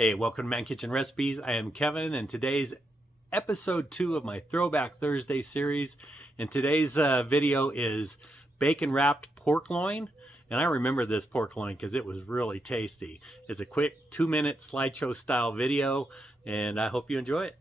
Hey, welcome to Man Kitchen Recipes. I am Kevin, and today's episode 2 of my Throwback Thursday series. And today's video is bacon wrapped pork loin. And I remember this pork loin because it was really tasty. It's a quick 2-minute slideshow style video, and I hope you enjoy it.